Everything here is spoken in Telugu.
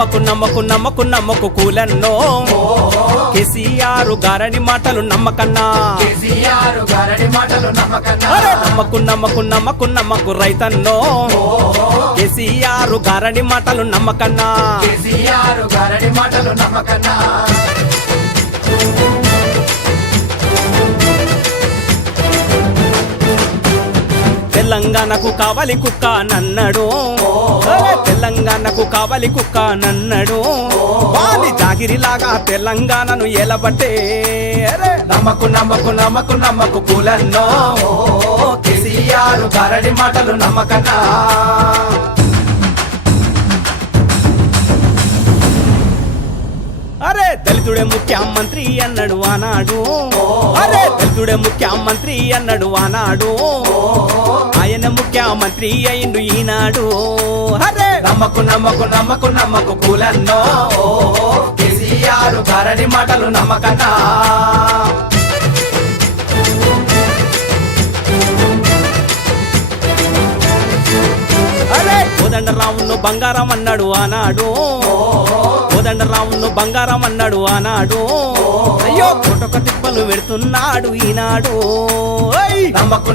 నమ్మకు కూలన్నో కేసీఆర్ గారని మాటలు నమ్మకన్నా నమ్మకు రైతన్నో కేసీఆర్ గారని మాటలు నమ్మకన్నా తెలంగాణకు కావాలి కుక్క నన్నడు తెలంగాణకు కావాలి కుక్క నన్నడు వాని జాగిరిలాగా తెలంగాణను ఎలబట్టే నమ్మకు కూలన్నో కేసీఆర్ గారడి మాటలు నమ్మకన్నా అరే దళితుడే ముఖ్యమంత్రి అన్నాడు ఆనాడు దళితుడే ముఖ్యమంత్రి అన్నాడు ఆనాడు ఆయన ముఖ్యమంత్రి అయిండు ఈనాడు అరే నమ్మకు కూలన్నో కేసీఆర్ గారడి మాటలు నమ్మకన్నా కోదండరామును బంగారం అన్నాడు ఆనాడు కోదండరామును బంగారం అన్నాడు ఆనాడు అయ్యో కోటొక తిప్పలు పెడుతున్నాడు ఈనాడు నమ్మకు